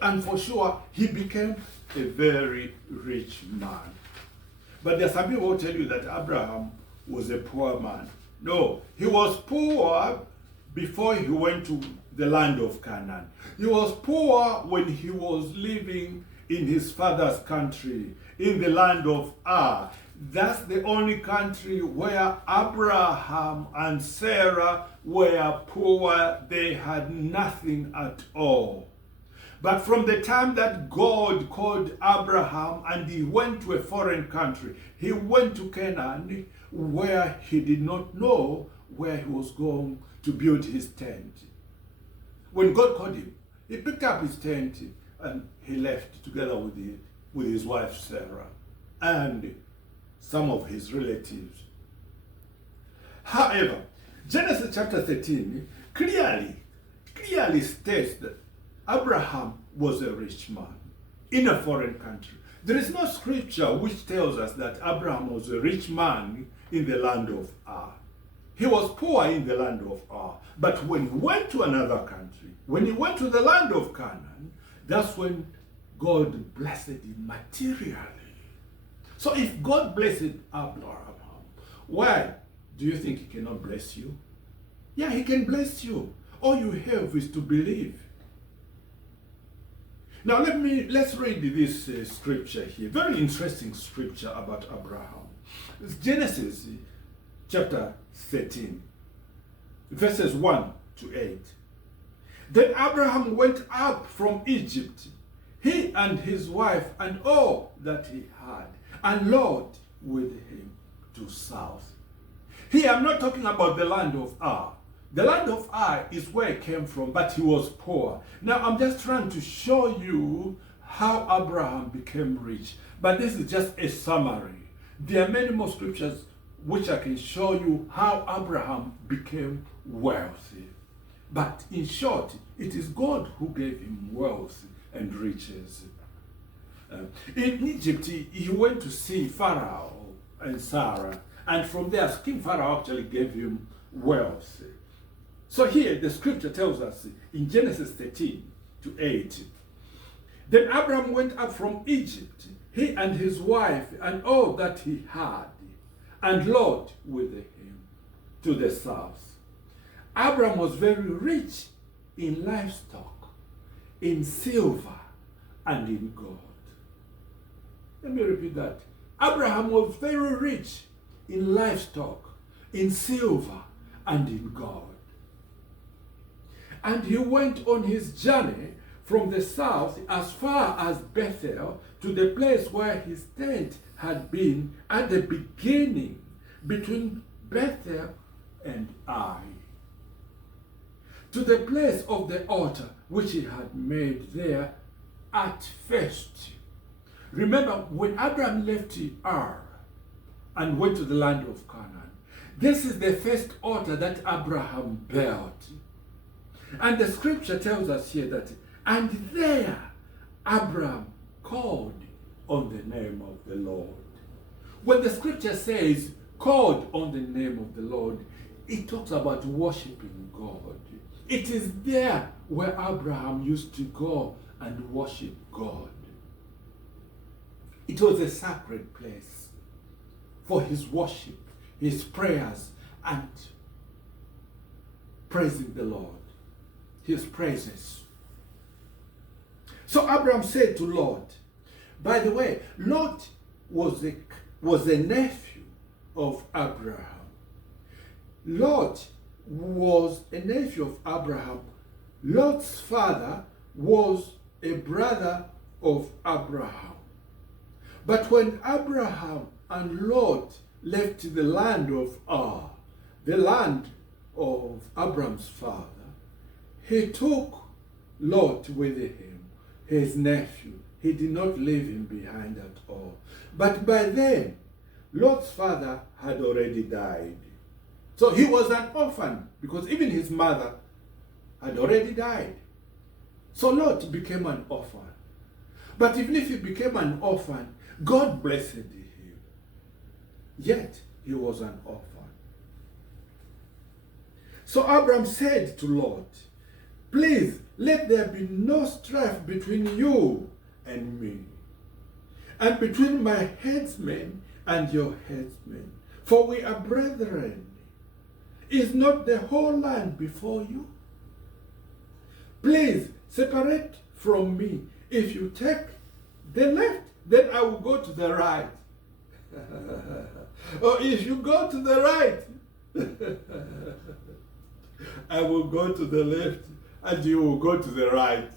And for sure, he became a very rich man. But there are some people who tell you that Abraham was a poor man. No, he was poor before he went to the land of Canaan. He was poor when he was living in his father's country, in the land of Ar. That's the only country where Abraham and Sarah were poor. They had nothing at all. But from the time that God called Abraham and he went to a foreign country, he went to Canaan, where he did not know where he was going to build his tent. When God called him, he picked up his tent and he left together with his wife Sarah and some of his relatives. However, Genesis chapter 13 clearly states that Abraham was a rich man in a foreign country. There is no scripture which tells us that Abraham was a rich man in the land of Ar. He was poor in the land of Ar. But when he went to another country, when he went to the land of Canaan, that's when God blessed him materially. So if God blessed Abraham, why do you think he cannot bless you? Yeah, he can bless you. All you have is to believe. Now let's read this scripture here. Very interesting scripture about Abraham. It's Genesis chapter 13, verses 1 to 8. Then Abraham went up from Egypt, he and his wife and all that he had, and Lot with him to south. Here I'm not talking about the land of Ar. The land of Ar is where he came from, but he was poor. Now I'm just trying to show you how Abraham became rich. But this is just a summary. There are many more scriptures which I can show you how Abraham became wealthy. But in short, it is God who gave him wealth and riches. In Egypt, he went to see Pharaoh and Sarah. And from there, King Pharaoh actually gave him wealth. So here, the scripture tells us in Genesis 13 to 8, then Abraham went up from Egypt, he and his wife and all that he had, and Lot with him to the south. Abraham was very rich in livestock, in silver, and in gold. Let me repeat that. Abraham was very rich in livestock, in silver, and in gold. And he went on his journey from the south as far as Bethel, to the place where his tent had been at the beginning, between Bethel and Ai, to the place of the altar which he had made there at first. Remember, when Abraham left Ar and went to the land of Canaan, this is the first altar that Abraham built. And the scripture tells us here that, and there Abraham called on the name of the Lord. When the scripture says called on the name of the Lord, it talks about worshiping God. It is there where Abraham used to go and worship God. It was a sacred place for his worship, his prayers, and praising the Lord, his praises. So Abraham said to Lot, by the way, Lot was a nephew of Abraham. Lot was a nephew of Abraham. Lot's father was a brother of Abraham. But when Abraham and Lot left the land of Ar, the land of Abraham's father, he took Lot with him, his nephew. He did not leave him behind at all. But by then, Lot's father had already died. So he was an orphan, because even his mother had already died. So Lot became an orphan. But even if he became an orphan, God blessed him. Yet he was an orphan. So Abraham said to Lot, Please, let there be no strife between you and me, and between my headsmen and your headsmen, for we are brethren. Is not the whole land before you? Please separate from me. If you take the left, then I will go to the right. Or if you go to the right, I will go to the left, and you will go to the right.